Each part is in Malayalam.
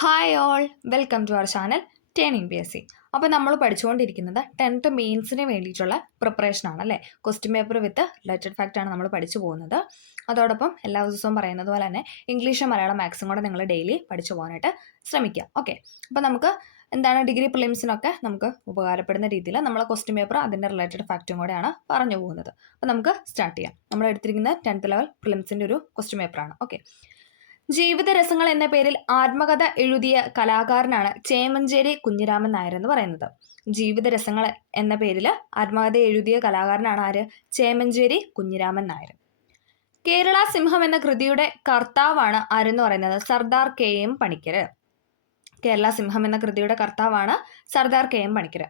Hi all, welcome to our channel turning PSC. അപ്പോൾ നമ്മൾ പഠിച്ചുകൊണ്ടിരിക്കുന്നത് 10th മെയിൻസിന് വേണ്ടിയിട്ടുള്ള പ്രിപ്പറേഷനാണ് അല്ലേ. Question paper with related fact ആണ് നമ്മൾ പഠിച്ചു പോകുന്നത്. അതോടൊപ്പം എല്ലാ ദിവസവും പറയുന്നത് പോലെ തന്നെ ഇംഗ്ലീഷും മലയാളം മാത്സും കൂടെ നിങ്ങൾ ഡെയിലി പഠിച്ചു പോകാനായിട്ട് ശ്രമിക്കുക. ഓക്കെ, അപ്പോൾ നമുക്ക് എന്താണ് ഡിഗ്രി പ്രിലിംസിനൊക്കെ നമുക്ക് ഉപകാരപ്പെടുന്ന രീതിയിൽ നമ്മൾ ക്വസ്റ്റ്യൻ പേപ്പർ അതിൻ്റെ റിലേറ്റഡ് ഫാക്റ്റും കൂടെയാണ് പറഞ്ഞു പോകുന്നത്. അപ്പോൾ നമുക്ക് സ്റ്റാർട്ട് ചെയ്യാം. നമ്മൾ എടുത്തിരിക്കുന്നത് 10th ലെവൽ പ്രിലിംസിൻ്റെ ഒരു ക്വസ്റ്റ്യൻ പേപ്പറാണ്. ഓക്കെ, ജീവിതരസങ്ങൾ എന്ന പേരിൽ ആത്മകഥ എഴുതിയ കലാകാരനാണ് ചേമഞ്ചേരി കുഞ്ഞിരാമൻ നായർ എന്ന് പറയുന്നത്. ജീവിതരസങ്ങൾ എന്ന പേരിൽ ആത്മകഥ എഴുതിയ കലാകാരനാണ് ആര്? ചേമഞ്ചേരി കുഞ്ഞിരാമൻ നായർ. കേരള സിംഹം എന്ന കൃതിയുടെ കർത്താവാണ് ആരെന്ന് പറയുന്നത്? സർദാർ KM പണിക്കർ. കേരള സിംഹം എന്ന കൃതിയുടെ കർത്താവാണ് സർദാർ KM പണിക്കർ.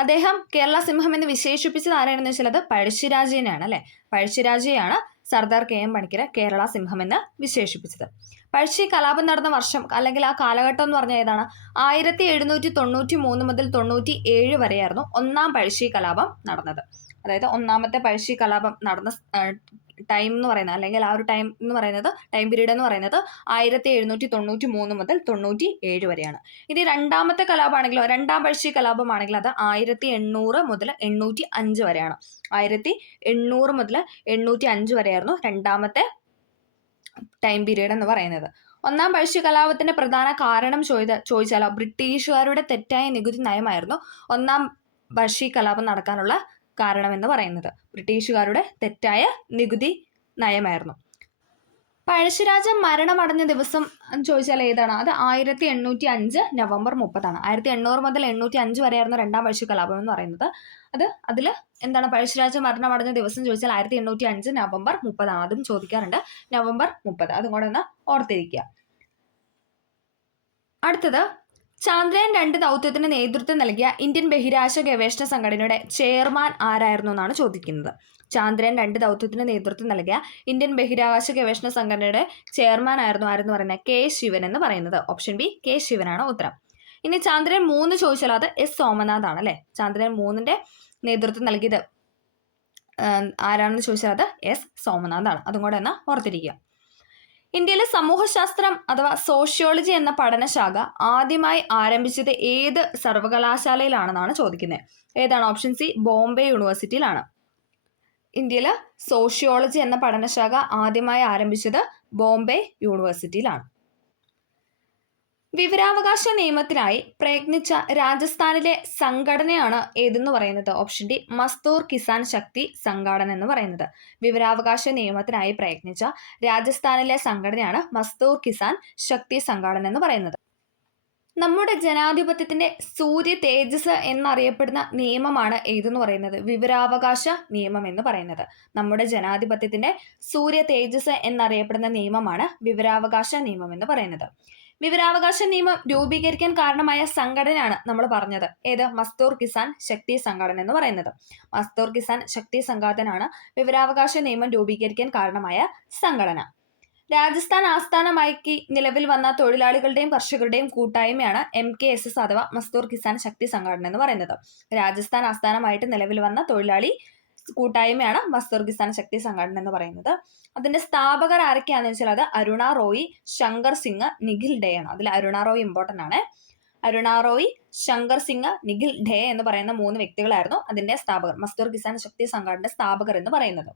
അദ്ദേഹം കേരള സിംഹം എന്ന് വിശേഷിപ്പിച്ചത് ആരാണെന്ന് വെച്ചാൽ അത് പഴശ്ശിരാജയെയാണ് അല്ലെ. പഴശ്ശിരാജയാണ് സർദാർ KM പണിക്കർ കേരള സിംഹം എന്ന് വിശേഷിപ്പിച്ചത്. പഴശ്ശി കലാപം നടന്ന വർഷം അല്ലെങ്കിൽ ആ കാലഘട്ടം എന്ന് പറഞ്ഞാൽ ഏതാണ്? 1793 മുതൽ 97 വരെയായിരുന്നു ഒന്നാം പഴശ്ശി കലാപം നടന്നത്. അതായത് ഒന്നാമത്തെ പഴശ്ശി കലാപം നടന്ന ടൈം എന്ന് പറയുന്നത് അല്ലെങ്കിൽ ആ ഒരു ടൈം പീരീഡ് എന്ന് പറയുന്നത് 1793 മുതൽ 97 വരെയാണ്. ഇനി രണ്ടാമത്തെ കലാപമാണെങ്കിലോ, രണ്ടാം പഴശ്ശി കലാപമാണെങ്കിൽ അത് 1800 മുതൽ 805 വരെയാണ്. 1800 മുതൽ 805 വരെയായിരുന്നു രണ്ടാമത്തെ ടൈം പീരീഡ് എന്ന് പറയുന്നത്. ഒന്നാം പഴശ്ശി കലാപത്തിന്റെ പ്രധാന കാരണം ചോദിച്ചാലോ, ബ്രിട്ടീഷുകാരുടെ തെറ്റായ നികുതി നയമായിരുന്നു ഒന്നാം പഴശ്ശി കലാപം നടക്കാനുള്ള കാരണം എന്ന് പറയുന്നത്. ബ്രിട്ടീഷുകാരുടെ തെറ്റായ നികുതി നയമായിരുന്നു. പഴശ്ശിരാജ മരണമടഞ്ഞ ദിവസം ചോദിച്ചാൽ ഏതാണ്? അത് 1805 നവംബർ 30 ആണ്. 1800 മുതൽ 805 വരെയായിരുന്നു രണ്ടാം പഴശ്ശി കലാപം എന്ന് പറയുന്നത്. അതിൽ എന്താണ് പഴശ്ശിരാജ മരണമടഞ്ഞ ദിവസം ചോദിച്ചാൽ 1805 നവംബർ 30 ആണ്. അതും ചോദിക്കാറുണ്ട്, നവംബർ 30. അതും കൂടെ ഒന്ന് ഓർത്തിരിക്കുക. അടുത്തത്, ചാന്ദ്രയാൻ 2 ദൗത്യത്തിന് നേതൃത്വം നൽകിയ ഇന്ത്യൻ ബഹിരാകാശ ഗവേഷണ സംഘടനയുടെ ചെയർമാൻ ആരായിരുന്നു എന്നാണ് ചോദിക്കുന്നത്. ചാന്ദ്രയാൻ 2 ദൗത്യത്തിന് നേതൃത്വം നൽകിയ ഇന്ത്യൻ ബഹിരാകാശ ഗവേഷണ സംഘടനയുടെ ചെയർമാൻ ആയിരുന്നു ആരെന്ന് പറയുന്നത്? K. ശിവൻ എന്ന് പറയുന്നത്. Option B, K. ശിവനാണ് ഉത്തരം. ഇനി ചാന്ദ്രയാൻ 3 ചോദിച്ചാൽ അത് S. സോമനാഥ് ആണ് അല്ലെ. ചാന്ദ്രയാൻ 3ന്റെ നേതൃത്വം നൽകിയത് ആരാണെന്ന് ചോദിച്ചാൽ അത് S. സോമനാഥ് ആണ്. അതും കൂടെ ഒന്ന് ഓർത്തിരിക്കുക. ഇന്ത്യയിലെ സമൂഹശാസ്ത്രം അഥവാ സോഷ്യോളജി എന്ന പഠനശാഖ ആദ്യമായി ആരംഭിച്ചത് ഏത് സർവകലാശാലയിലാണെന്നാണ് ചോദിക്കുന്നത്. ഏതാണ്? ഓപ്ഷൻ സി, ബോംബെ യൂണിവേഴ്സിറ്റിയിലാണ്. ഇന്ത്യയിലെ സോഷ്യോളജി എന്ന പഠനശാഖ ആദ്യമായി ആരംഭിച്ചത് ബോംബെ യൂണിവേഴ്സിറ്റിയിലാണ്. വിവരാവകാശ നിയമത്തിനായി പ്രയത്നിച്ച രാജസ്ഥാനിലെ സംഘടനയാണ് ഏതെന്ന് പറയുന്നത്? ഓപ്ഷൻ ഡി, മസ്ദൂർ കിസാൻ ശക്തി സംഘാടൻ എന്ന് പറയുന്നത്. വിവരാവകാശ നിയമത്തിനായി പ്രയത്നിച്ച രാജസ്ഥാനിലെ സംഘടനയാണ് മസ്ദൂർ കിസാൻ ശക്തി സംഘാടൻ എന്ന് പറയുന്നത്. നമ്മുടെ ജനാധിപത്യത്തിന്റെ സൂര്യ തേജസ് എന്നറിയപ്പെടുന്ന നിയമമാണ് ഏതെന്ന് പറയുന്നത്? വിവരാവകാശ നിയമം എന്ന് പറയുന്നത്. നമ്മുടെ ജനാധിപത്യത്തിന്റെ സൂര്യ തേജസ് എന്നറിയപ്പെടുന്ന നിയമമാണ് വിവരാവകാശ നിയമം എന്ന് പറയുന്നത്. വിവരാവകാശ നിയമം രൂപീകരിക്കാൻ കാരണമായ സംഘടനയാണ് നമ്മൾ പറഞ്ഞത്. ഏത്? മസ്ദൂർ കിസാൻ ശക്തി സംഘടന എന്ന് പറയുന്നത്. മസ്ദൂർ കിസാൻ ശക്തി സംഘാടനാണ് വിവരാവകാശ നിയമം രൂപീകരിക്കാൻ കാരണമായ സംഘടന. രാജസ്ഥാൻ ആസ്ഥാനമാക്കി നിലവിൽ വന്ന തൊഴിലാളികളുടെയും കർഷകരുടെയും കൂട്ടായ്മയാണ് MKSS അഥവാ മസ്ദൂർ കിസാൻ ശക്തി സംഘടന എന്ന് പറയുന്നത്. രാജസ്ഥാൻ ആസ്ഥാനമായിട്ട് നിലവിൽ വന്ന തൊഴിലാളി കൂട്ടായ്മയാണ് മസ്ദൂർ കിസാൻ ശക്തി സംഘടന എന്ന് പറയുന്നത്. അതിന്റെ സ്ഥാപകർ ആരൊക്കെയാണെന്ന് വെച്ചാൽ അത് അരുണ റോയ്, ശങ്കർ സിംഗ്, നിഖിൽ ഡേ ആണ്. അതിൽ അരുണ റോയ് ഇമ്പോർട്ടൻ്റ് ആണ്. അരുണ റോയ്, ശങ്കർ സിംഗ്, നിഖിൽ ഡേ എന്ന് പറയുന്ന 3 വ്യക്തികളായിരുന്നു അതിന്റെ സ്ഥാപകർ, മസ്ദൂർ കിസാൻ ശക്തി സംഘടനയുടെ സ്ഥാപകർ എന്ന് പറയുന്നത്.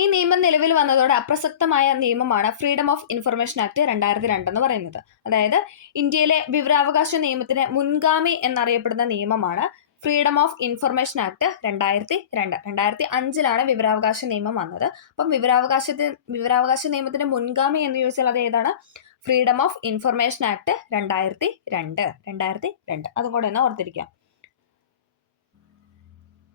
ഈ നിയമം നിലവിൽ വന്നതോടെ അപ്രസക്തമായ നിയമമാണ് ഫ്രീഡം ഓഫ് ഇൻഫർമേഷൻ ആക്ട് 2002 എന്ന് പറയുന്നത്. അതായത് ഇന്ത്യയിലെ വിവരാവകാശ നിയമത്തിന് മുൻഗാമി എന്നറിയപ്പെടുന്ന നിയമമാണ് ഫ്രീഡം ഓഫ് ഇൻഫർമേഷൻ ആക്ട് 2002. 2005 വിവരാവകാശ നിയമം വന്നത്. അപ്പം വിവരാവകാശ നിയമത്തിന്റെ മുൻഗാമി എന്ന് ചോദിച്ചാൽ അത് ഏതാണ്? Freedom of information act 2002. അതും കൂടെ ഒന്ന് ഓർത്തിരിക്കാം.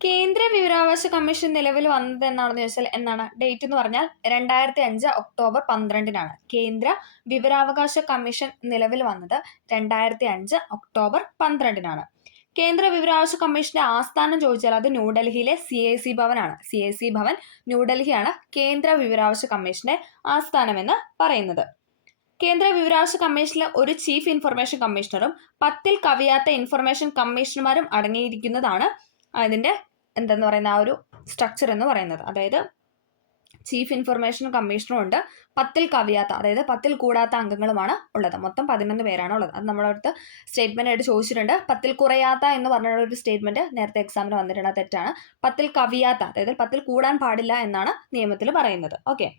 കേന്ദ്ര വിവരാവകാശ കമ്മീഷൻ നിലവിൽ വന്നത് എന്നാണെന്ന് ചോദിച്ചാൽ എന്നാണ്? ഡേറ്റ് എന്ന് പറഞ്ഞാൽ 2005 ഒക്ടോബർ 12 കേന്ദ്ര വിവരാവകാശ കമ്മീഷൻ നിലവിൽ വന്നത് 2005 ഒക്ടോബർ 12 കേന്ദ്ര വിവരാവകാശ കമ്മീഷന്റെ ആസ്ഥാനം ചോദിച്ചാൽ അത് ന്യൂഡൽഹിയിലെ CIC ഭവനാണ്. CIC ഭവൻ ന്യൂഡൽഹിയാണ് കേന്ദ്ര വിവരാവകാശ കമ്മീഷന്റെ ആസ്ഥാനം എന്ന് പറയുന്നത്. കേന്ദ്ര വിവരാവകാശ കമ്മീഷനിൽ ഒരു ചീഫ് ഇൻഫർമേഷൻ കമ്മീഷണറും 10ൽ കവിയാത്ത ഇൻഫർമേഷൻ കമ്മീഷണർമാരും അടങ്ങിയിരിക്കുന്നതാണ് അതിന്റെ എന്തെന്ന് പറയുന്ന ആ ഒരു സ്ട്രക്ചർ എന്ന് പറയുന്നത്. അതായത് ചീഫ് ഇൻഫർമേഷൻ കമ്മീഷണറും ഉണ്ട്, 10 കവിയാത്ത അതായത് 10 കൂടാത്ത അംഗങ്ങളുമാണ് ഉള്ളത്. മൊത്തം 11 പേരാണ് ഉള്ളത്. അത് നമ്മുടെ അടുത്ത് സ്റ്റേറ്റ്മെന്റ് ആയിട്ട് ചോദിച്ചിട്ടുണ്ട്. 10 കുറയാത്ത എന്ന് പറഞ്ഞ ഒരു സ്റ്റേറ്റ്മെന്റ് നേരത്തെ എക്സാമിന് വന്നിട്ടുണ്ട്, തെറ്റാണ്. 10 കവിയാത്ത അതായത് 10 കൂടാൻ പാടില്ല എന്നാണ് നിയമത്തിൽ പറയുന്നത്. ഓക്കെ,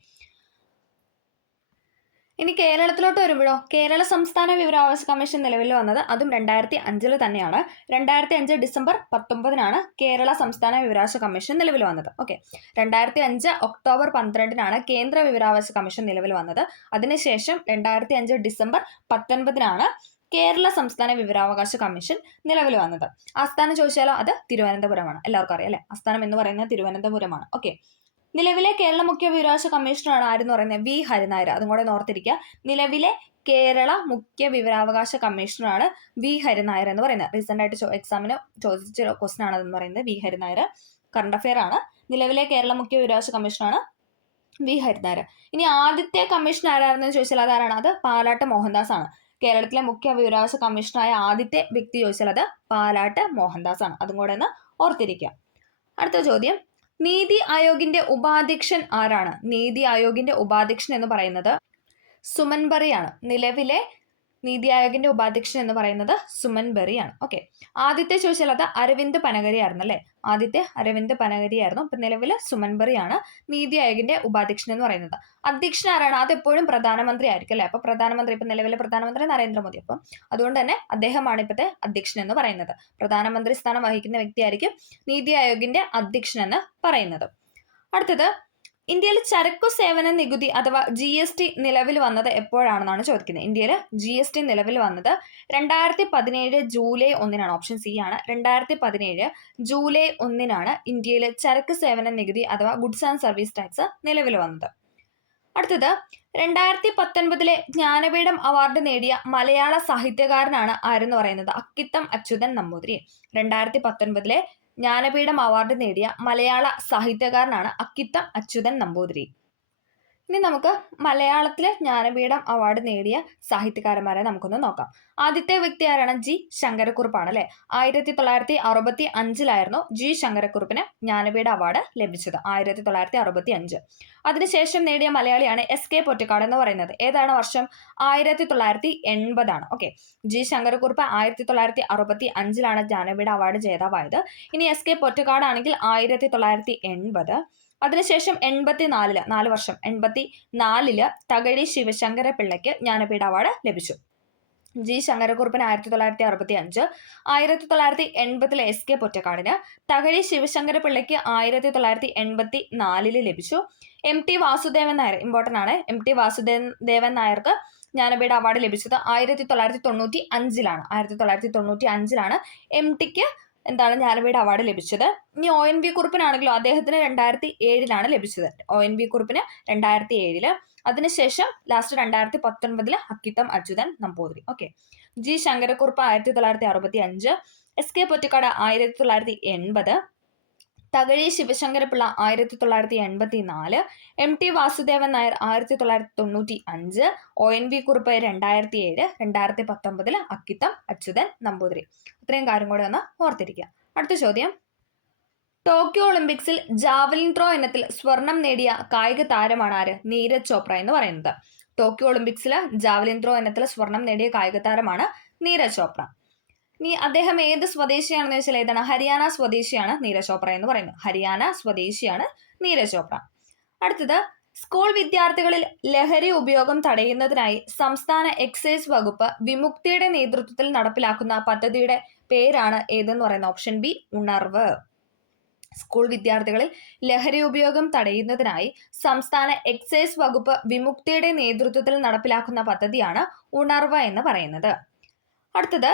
ഇനി കേരളത്തിലോട്ട് വരുമ്പോഴോ, കേരള സംസ്ഥാന വിവരാവകാശ കമ്മീഷൻ നിലവിൽ വന്നത് അതും 2005 തന്നെയാണ്. 2005 ഡിസംബർ 19 കേരള സംസ്ഥാന വിവരാവകാശ കമ്മീഷൻ നിലവിൽ വന്നത്. ഓക്കെ, 2005 ഒക്ടോബർ 12 കേന്ദ്ര വിവരാവകാശ കമ്മീഷൻ നിലവിൽ വന്നത്. അതിനുശേഷം 2005 ഡിസംബർ 19 കേരള സംസ്ഥാന വിവരാവകാശ കമ്മീഷൻ നിലവിൽ വന്നത്. ആസ്ഥാനം ചോദിച്ചാലോ അത് തിരുവനന്തപുരമാണ്. എല്ലാവർക്കും അറിയാം അല്ലെ, ആസ്ഥാനം എന്ന് പറയുന്നത് തിരുവനന്തപുരമാണ്. ഓക്കെ, നിലവിലെ കേരള മുഖ്യ വിവരാവകാശ കമ്മീഷണറാണ് ആരെന്ന് പറയുന്നത് വി ഹരിനായർ. അതും കൂടെ ഓർത്തിരിക്കുക. നിലവിലെ കേരള മുഖ്യ വിവരാവകാശ കമ്മീഷണറാണ് വി ഹരിനായർ എന്ന് പറയുന്നത്. റീസെന്റ് ആയിട്ട് എക്സാമിന് ചോദിച്ച ക്വസ്റ്റൻ ആണ് അതെന്ന് പറയുന്നത്. വി ഹരിനായർ കറണ്ട് അഫെയർ ആണ്. നിലവിലെ കേരള മുഖ്യ വിവരാവകാശ കമ്മീഷണറാണ് വി ഹരിനായർ. ഇനി ആദ്യത്തെ കമ്മീഷൻ ആരാണെന്ന് ചോദിച്ചാൽ അതാരാണ്? അത് പാലാട്ട് മോഹൻദാസ് ആണ്. കേരളത്തിലെ മുഖ്യ വിവരാവകാശ കമ്മീഷണറായ ആദ്യത്തെ വ്യക്തി ചോദിച്ചാൽ അത് പാലാട്ട് മോഹൻദാസ് ആണ്. അതും കൂടെ ഒന്ന് ഓർത്തിരിക്കുക. അടുത്ത ചോദ്യം, നീതി ആയോഗിന്റെ ഉപാധ്യക്ഷൻ ആരാണ്? നീതി ആയോഗിന്റെ ഉപാധ്യക്ഷൻ എന്ന് പറയുന്നത് സുമൻ ബറിയാണ്. നിലവിലെ നീതി ആയോഗിന്റെ ഉപാധ്യക്ഷൻ എന്ന് പറയുന്നത് സുമൻ ബറിയാണ്. ഓക്കെ, ആദ്യത്തെ ചോദിച്ചാൽ അത് അരവിന്ദ് പനഗരി ആയിരുന്നു അല്ലെ. ആദ്യത്തെ അരവിന്ദ് പനഗരി ആയിരുന്നു. ഇപ്പൊ നിലവിൽ സുമൻ ബറിയാണ് നീതി ആയോഗിന്റെ ഉപാധ്യക്ഷൻ എന്ന് പറയുന്നത്. അധ്യക്ഷൻ ആരാണ്? അത് എപ്പോഴും പ്രധാനമന്ത്രി ആയിരിക്കും അല്ലെ. അപ്പൊ പ്രധാനമന്ത്രി, ഇപ്പൊ നിലവിലെ പ്രധാനമന്ത്രി നരേന്ദ്രമോദി. അപ്പം അതുകൊണ്ട് തന്നെ അദ്ദേഹമാണ് ഇപ്പോഴത്തെ അധ്യക്ഷൻ എന്ന് പറയുന്നത്. പ്രധാനമന്ത്രി സ്ഥാനം വഹിക്കുന്ന വ്യക്തിയായിരിക്കും നീതി ആയോഗിന്റെ അധ്യക്ഷൻ എന്ന് പറയുന്നത്. അടുത്തത്, ഇന്ത്യയിൽ ചരക്കു സേവന നികുതി അഥവാ GST നിലവിൽ വന്നത് എപ്പോഴാണെന്നാണ് ചോദിക്കുന്നത്. ഇന്ത്യയിൽ GST നിലവിൽ വന്നത് 2017 ജൂലൈ 1 ഓപ്ഷൻ സി ആണ്. 2017 ജൂലൈ 1 ഇന്ത്യയിൽ ചരക്ക് സേവന നികുതി അഥവാ ഗുഡ്സ് ആൻഡ് സർവീസ് ടാക്സ് നിലവിൽ വന്നത്. അടുത്തത്, 2019 ജ്ഞാനപീഠം അവാർഡ് നേടിയ മലയാള സാഹിത്യകാരനാണ് ആരെന്ന് പറയുന്നത്? അക്കിത്തം അച്യുതൻ നമ്പൂതിരി. 2019 ജ്ഞാനപീഠം അവാർഡ് നേടിയ മലയാള സാഹിത്യകാരനാണ് അക്കിത്തം അച്യുതൻ നമ്പൂതിരി. ഇനി നമുക്ക് മലയാളത്തിലെ ജ്ഞാനപീഠം അവാർഡ് നേടിയ സാഹിത്യകാരന്മാരെ നമുക്കൊന്ന് നോക്കാം. ആദ്യത്തെ വ്യക്തി ആരാണ്? ജി ശങ്കരക്കുറുപ്പാണ് അല്ലെ. 1965 ജി ശങ്കരക്കുറുപ്പിന് ജ്ഞാനപീഠ അവാർഡ് ലഭിച്ചത്. 1965. അതിനുശേഷം നേടിയ മലയാളിയാണ് SK പൊറ്റക്കാട് എന്ന് പറയുന്നത്. ഏതാണ് വർഷം? 1980. Okay, G Sankara Kurup 1965 Jnanpith award ജേതാവായത്. ഇനി SK പൊറ്റക്കാട് ആണെങ്കിൽ 1980. അതിനുശേഷം 84 4 വർഷം 84 തകഴി ശിവശങ്കര പിള്ളയ്ക്ക് ജ്ഞാനപീഠ അവാർഡ് ലഭിച്ചു. ജി ശങ്കരക്കുറുപ്പിന് 1965, 1980 SK പൊറ്റക്കാടിന്, തകഴി ശിവശങ്കര പിള്ളയ്ക്ക് 1984 ലഭിച്ചു. MT വാസുദേവൻ നായർ, ഇമ്പോർട്ടൻ്റ് ആണ്, MT വാസുദേവൻ നായർക്ക് ജ്ഞാനപീഠ അവാർഡ് ലഭിച്ചത് 1995. 1995 MTക്ക് എന്താണ് ജ്ഞാനപീഠ അവാർഡ് ലഭിച്ചത്. ഇനി ONV കുറുപ്പിനാണെങ്കിലോ അദ്ദേഹത്തിന് 2007 ലഭിച്ചത്. ONV കുറുപ്പിന് 2007. അതിനുശേഷം last 2019 Akkitham Achuthan Namboothiri. Okay, G Sankara Kurup 1965, SK Pottekkatt 1980, Thakazhi Sivasankara Pillai 1984, MT Vasudevan Nair 1995, ONV Kurup 2007, 2019 Akkitham Achuthan Namboothiri. ഇത്രയും കാര്യം കൂടെ ഒന്ന് ഓർത്തിരിക്കുക. അടുത്ത ചോദ്യം, ടോക്കിയോ ഒളിമ്പിക്സിൽ ജാവലിൻ ത്രോ ഇനത്തിൽ സ്വർണം നേടിയ കായിക താരമാണ് ആര്? നീരജ് ചോപ്ര എന്ന് പറയുന്നത്. ടോക്കിയോ ഒളിമ്പിക്സിൽ ജാവലിൻ ത്രോ ഇനത്തിൽ സ്വർണം നേടിയ കായിക താരമാണ് നീരജ് ചോപ്ര. ഇനി അദ്ദേഹം ഏത് സ്വദേശിയാണെന്ന് വെച്ചാൽ ഏതാണ്? ഹരിയാന സ്വദേശിയാണ് നീരജ് ചോപ്ര എന്ന് പറയുന്നത്. ഹരിയാന സ്വദേശിയാണ് നീരജ് ചോപ്ര. അടുത്തത്, സ്കൂൾ വിദ്യാർത്ഥികളിൽ ലഹരി ഉപയോഗം തടയുന്നതിനായി സംസ്ഥാന എക്സൈസ് വകുപ്പ് വിമുക്തിയുടെ നേതൃത്വത്തിൽ നടപ്പിലാക്കുന്ന പദ്ധതിയുടെ പേരാണ് ഏതെന്ന് പറയുന്നത്? ഓപ്ഷൻ ബി, ഉണർവ്. സ്കൂൾ വിദ്യാർത്ഥികളിൽ ലഹരി ഉപയോഗം തടയുന്നതിനായി സംസ്ഥാന എക്സൈസ് വകുപ്പ് വിമുക്തിയുടെ നേതൃത്വത്തിൽ നടപ്പിലാക്കുന്ന പദ്ധതിയാണ് ഉണർവ് എന്ന് പറയുന്നത്. അടുത്തത്,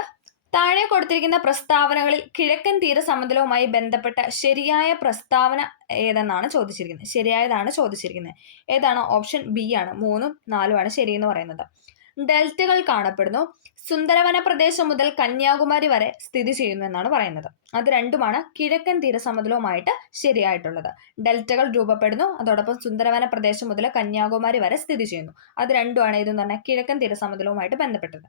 താഴെ കൊടുത്തിരിക്കുന്ന പ്രസ്താവനകളിൽ കിഴക്കൻ തീരസമതലവുമായി ബന്ധപ്പെട്ട ശരിയായ പ്രസ്താവന ഏതെന്നാണ് ചോദിച്ചിരിക്കുന്നത്. ശരിയായതാണ് ചോദിച്ചിരിക്കുന്നത്. ഏതാണ്? ഓപ്ഷൻ ബി ആണ്. 3ഉം 4ഉമാണ് ശരിയെന്ന് പറയുന്നത്. ഡെൽറ്റകൾ കാണപ്പെടുന്നു. സുന്ദരവന പ്രദേശം മുതൽ കന്യാകുമാരി വരെ സ്ഥിതി ചെയ്യുന്നു എന്നാണ് പറയുന്നത്. അത് രണ്ടുമാണ് കിഴക്കൻ തീരസമതലവുമായിട്ട് ശരിയായിട്ടുള്ളത്. ഡെൽറ്റകൾ രൂപപ്പെടുന്നു, അതോടൊപ്പം സുന്ദരവന പ്രദേശം മുതൽ കന്യാകുമാരി വരെ സ്ഥിതി ചെയ്യുന്നു. അത് രണ്ടുമാണ് ഇതെന്ന് പറഞ്ഞാൽ കിഴക്കൻ തീരസമതലവുമായിട്ട് ബന്ധപ്പെട്ടത്.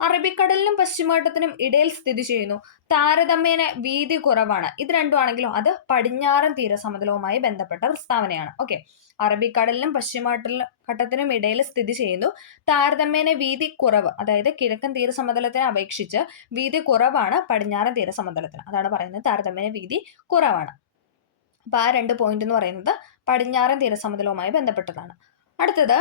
അറബിക്കടലിനും പശ്ചിമഘട്ടത്തിനും ഇടയിൽ സ്ഥിതി ചെയ്യുന്നു. താരതമ്യേന വീതി കുറവാണ്. ഇത് രണ്ടും ആണെങ്കിലും അത് പടിഞ്ഞാറൻ തീരസമതലവുമായി ബന്ധപ്പെട്ട പ്രസ്താവനയാണ്. ഓക്കെ, അറബിക്കടലിനും പശ്ചിമഘട്ടത്തിനും ഇടയിൽ സ്ഥിതി ചെയ്യുന്നു. താരതമ്യേന വീതി കുറവ്, അതായത് കിഴക്കൻ തീരസമതലത്തിനെ അപേക്ഷിച്ച് വീതി കുറവാണ് പടിഞ്ഞാറൻ തീരസമതലത്തിന്. അതാണ് പറയുന്നത് താരതമ്യേന വീതി കുറവാണ്. അപ്പോൾ ആ 2 പോയിന്റ് എന്ന് പറയുന്നത് പടിഞ്ഞാറൻ തീരസമതലവുമായി ബന്ധപ്പെട്ടതാണ്. അടുത്തത്,